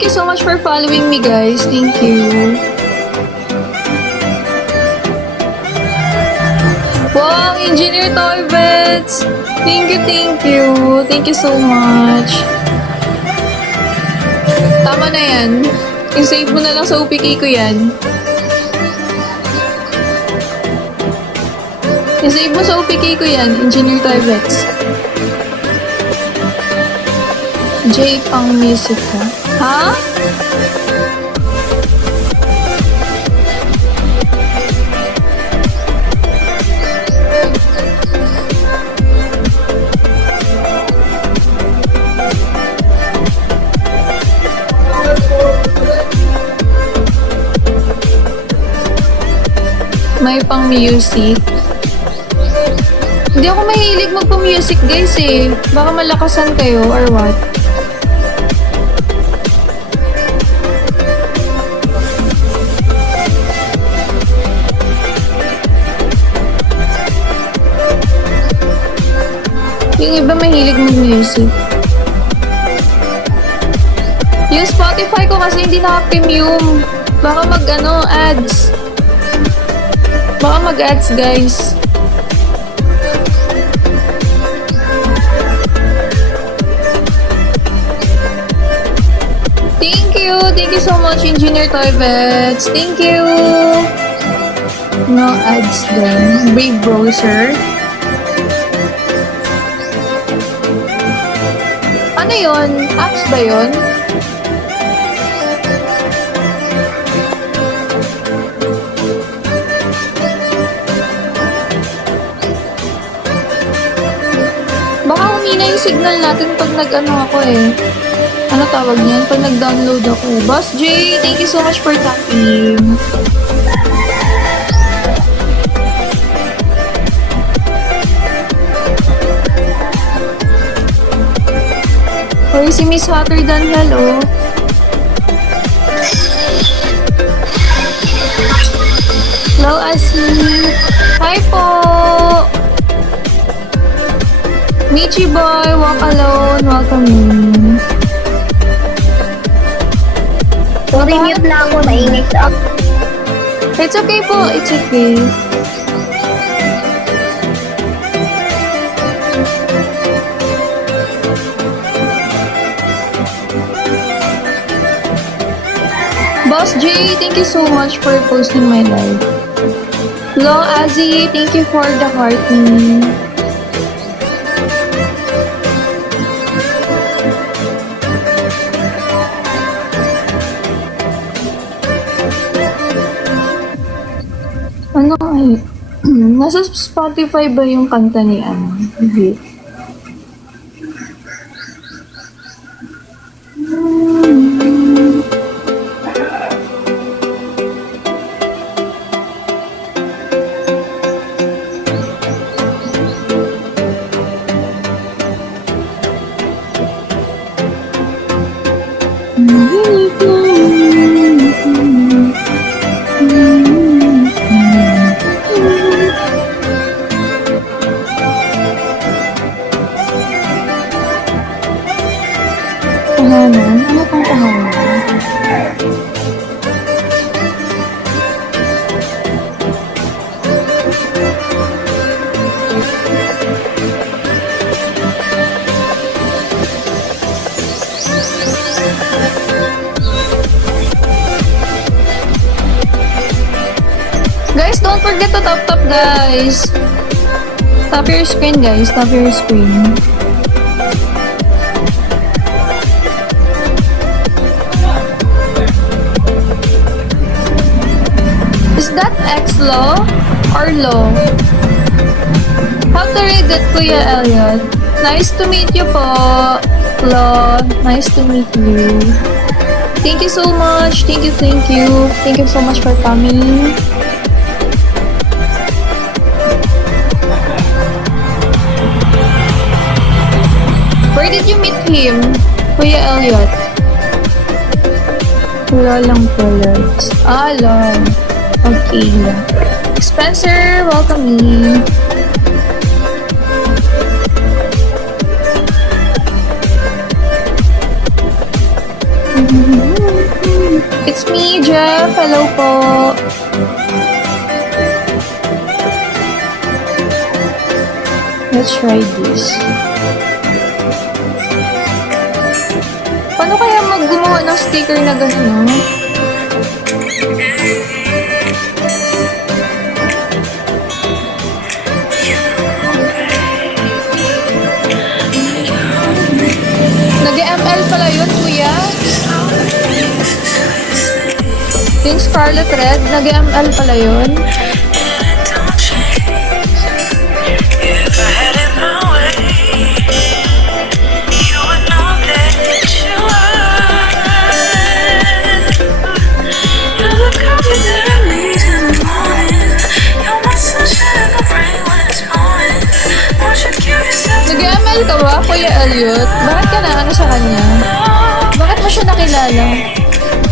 thank you so much for following me, guys. Thank you. Wow, Engineer Toybets! Thank you, thank you. Thank you so much. Tama na yan. I-save mo na lang sa OPK ko yan. I-save mo sa OPK ko yan, Engineer Toybets. J pang music ka. Ha? May pang music. Hindi ako mahilig magpa-music, guys eh. Baka malakasan kayo or what? Yung iba mahilig mag-music. Yung Spotify ko kasi hindi naka-premium. Baka ads. Baka mag-ads, guys. Thank you. Thank you so much, Engineer Toybets. Thank you. No ads then. Brave browser. Ano yun? Apps ba yun? Baka humina yung signal natin pag ako eh. Ano tawag niyan? Pag nag-download ako. Boss J, thank you so much for tapping. Hoy, si Miss Hotterdan, hello. Hello, Asi. Hi po. Michi boy, walk alone, welcome in. Sorry, mute lang ako, naingit ako. It's okay po, it's okay. Boss J, thank you so much for posting my live. Hello, Azzy, thank you for the hearting. Ano ay? Nasa Spotify ba yung kanta ni Vic? Tahanan? Ano pang tahanan? Guys, don't forget to tap, guys. Tap your screen, guys. Tap your screen. Is that X-Law or Law? How to read it, Kuya Elliot? Nice to meet you po, Law. Nice to meet you. Thank you so much. Thank you, thank you. Thank you so much for coming. Where did you meet him, Kuya Elliot? Wala lang pala. Lang. Okay lang. Spencer, welcome in. It's me, Jeff. Hello po. Let's try this. Paano kaya maggumawa ng sticker na gano'n? Nag-ML pala yun, kuya. Yung Scarlet Red, nag-ML pala yun. If I had it my way, you would know that you are. You're the coffee that I need in the morning. You're my sunshine in the rain when it's pouring. Won't you give yourself to Nag-ML ka ba, Kuya Elliot? Bakit ka na ano sa kanya? Bakit mo siya nakilala?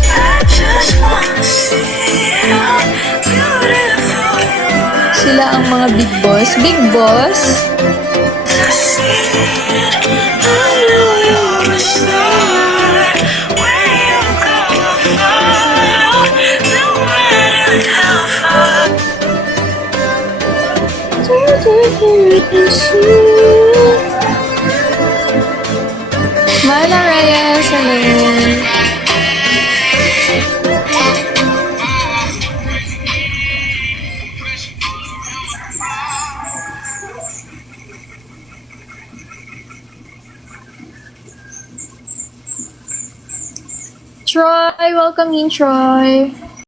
I just wanna see how beautiful you are. Sila ang mga big boss. Big boss? I see it. I know you're a star. Where you go, I'll follow. No matter how far. Mala Reyes, hello. Troy, welcome in, Troy.